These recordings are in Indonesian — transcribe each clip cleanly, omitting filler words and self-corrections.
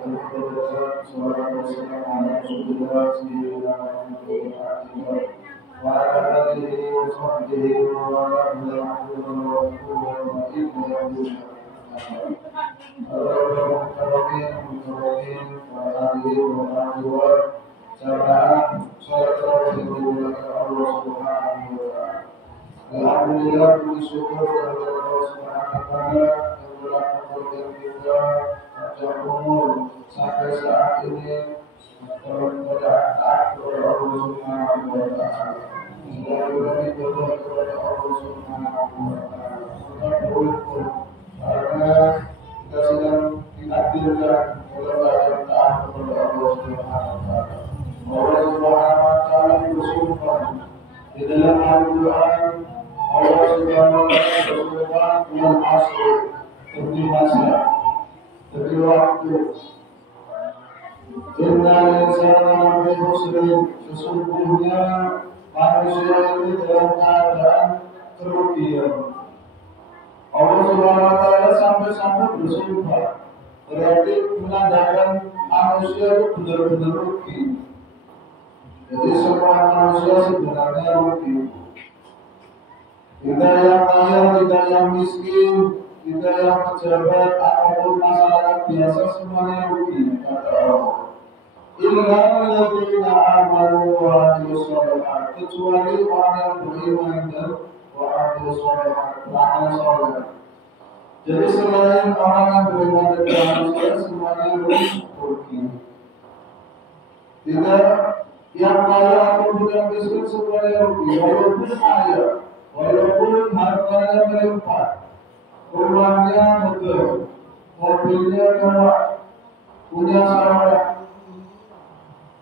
Sallallahu wasallam ala Rasulillah sayyidina Muhammad wa ala alihi wa sahbihi wa alhamdulillah bersyukur kepada Allah Subhanahu wa taala yang telah memberikan kita panjang umur sampai saat ini kepada taat kepada Allah Subhanahu wa taala. Selalu beribadah kepada Allah Subhanahu wa taala. Kita bersyukur karena kita sedang ditakdirkan oleh taat kepada Allah Subhanahu wa taala. Allah Subhanahu wa taala bersumpah di dalam Al-Quran. Allah Subhanahu wa taala berfirman wal asr, demi masa, demi waktu. Innal insana lafi khusrin, sesungguhnya manusia itu dalam keadaan kerugian. Allah Subhanahu wa taala sampai bersumpah, berarti menandakan manusia itu benar-benar rugi. Jadi semua manusia sebenarnya rugi. Tidak yang kaya, tidak yang miskin, tidak yang pejabat ataupun masyarakat biasa, semuanya rugi, kata Allah. Illa alladziina aamanu wa 'amilus shalihaat, kecuali orang yang beriman dan wa 'amilus shalihaat, beramal saleh. Jadi selain orang yang beriman dan beramal saleh, semuanya rugi. Tidak yang kaya ataupun yang miskin, semuanya rugi, walaupun kaya. Walaupun hartanya melimpah, rumahnya megah, mobilnya mewah, punya sawah,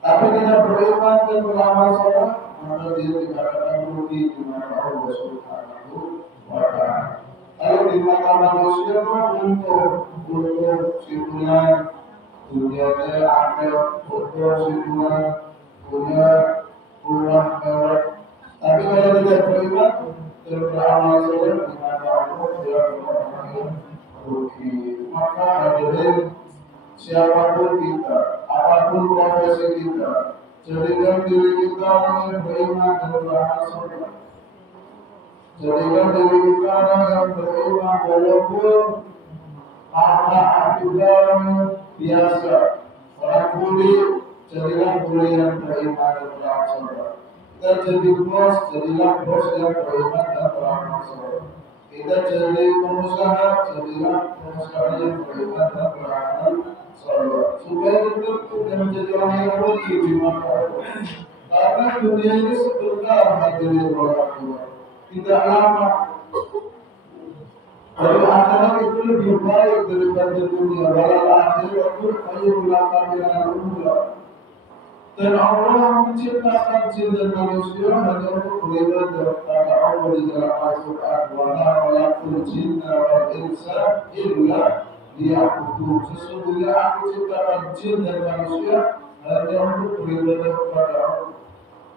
tapi tidak beriman dan beramal saleh, maka dia tidak akan rugi di mata Allah Subhanahu wa taala. Kalau di mata manusia untuk simpulan dunianya akhirat, untuk simpulan punya rumah mewah. Tapi kalau tidak beriman dan beramal saleh, maka Allah dia akan rugi. Maka hadirin, siapapun kita, apapun profesi kita, jadikan diri kita orang yang beriman dan beramal saleh. Jadikan diri kita orang yang beriman walaupun juga orang biasa, orang kuli, jadikan kuli yang beriman dan beramal saleh. Kita jadi bos, jadilah bos yang beriman dan beramal saleh. Kita jadi pengusaha, jadilah pengusaha yang beriman dan beramal saleh. Supaya kita tidak menjadi orang yang rugi di mata Allah. Karena dunia ini sebentar, hadirin wabarakatuh, tidak lama. Dari akhirat itu lebih baik daripada dunia. Walau akhirat itu khairul laka minal ula. Dan Allah menciptakan jin dan manusia hanya untuk beribadah. Kata Allah di dalam Al-Quran, wa ma khalaqtul jinna wal insa illa liya'budun. Sesungguhnya aku ciptakan jin dan manusia hanya untuk beribadah kepada Allah.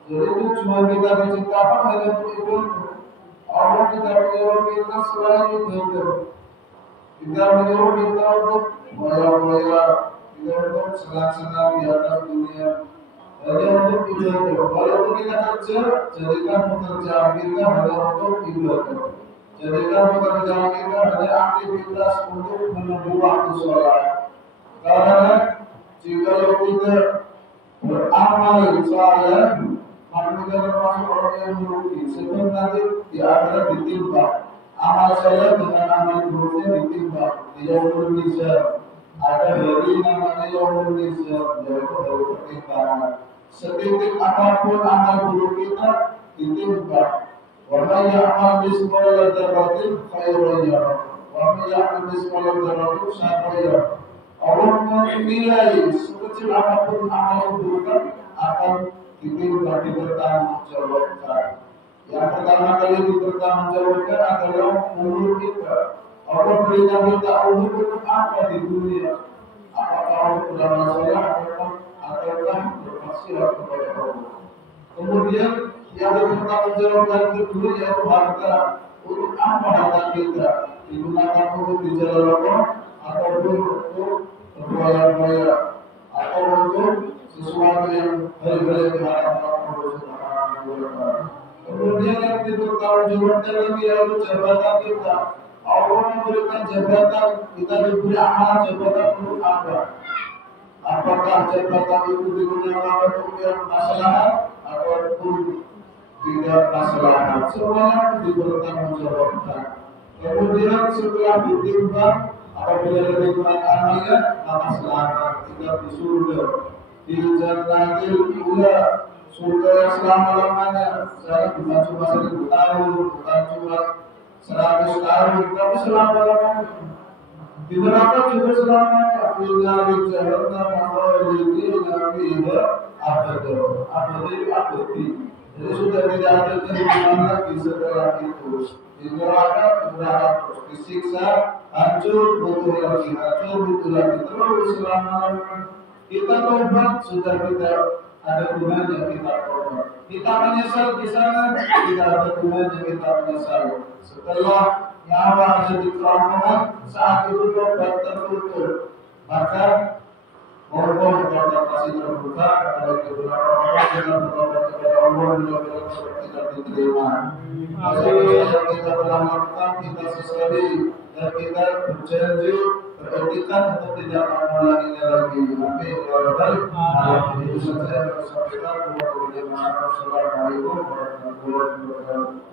Jadi tujuan kita diciptakan hanya untuk ibadah. Allah tidak menyuruh kita selain ibadah. Tidak menyuruh kita untuk bayar-bayar, tidak untuk senang-senang di atas dunia. Hanya untuk ibadah. Walaupun kita kerja, jadikan pekerjaan kita hanya untuk ibadah. Jadikan pekerjaan kita hanya aktivitas untuk menunggu waktu sholat. Karena jika kita beramal saleh, maka kita termasuk orang yang merugi. Sebab nanti di akhirat ditimbang amal saleh dengan amal buruknya ditimbang di yaumul mizan. Ada hari namanya yaumul mizan, yaitu hari pertimbangan. Setitik apapun amal buruk kita ditimbang. Wa may ya'mal mithqala dzarratin khairan yarah, wa may ya'mal mithqala dzarratin syarran yarah. Allah menilai sekecil apapun amal buruk akan ditimbang, dipertanggungjawabkan. Yang pertama kali dipertanggungjawabkan adalah umur kita. Allah berikan kita umur untuk apa di dunia? Apakah untuk beramal saleh ataukah bermaksiat kepada Allah? Kemudian yang dipertanggungjawabkan kedua yaitu harta. Untuk apa harta kita? Digunakan untuk di jalan Allah ataupun untuk berfoya-foya atau untuk sesuatu yang hal-hal yang diharapkan Allah Subhanahu wa Ta'ala. Kemudian yang dipertanggungjawabkan lagi yaitu jabatan kita. Allah memberikan jabatan, kita diberi amanah jabatan untuk apa? Apakah jabatan itu digunakan untuk yang maslahat ataupun tidak maslahat? Semuanya dipertanggungjawabkan. Kemudian setelah ditimbang, apabila lebih kurang amalnya, maka selamat kita di surga, di jannatil ula, surga yang selama-lamanya. Saya bukan cuma 1000 tahun, bukan cuma 100 tahun, tapi selama-lamanya. Di neraka juga selamanya. Finali jahannam khalidina fiha abada. Abadi. Jadi sudah tidak ada kehidupan lagi setelah itu. Di neraka terus disiksa, hancur, butuh lagi, terus selama-lamanya. Kita tobat sudah tidak ada gunanya kita tobat. Kita menyesal di sana, tidak ada gunanya kita menyesal. Setelah nyawa ada di kerongkongan, saat itu tobat tertutup. Maka mohon tobat masih terbuka kepada kita orang kita bertobat kepada Allah bila tidak diterima. Masalah yang kita pernah lakukan kita sesali dan kita berjanji beretikan untuk tidak mengulanginya lagi. Amin ya rabbal alamin. Itu saja yang saya sampaikan. Wassalamualaikum warahmatullahi wabarakatuh.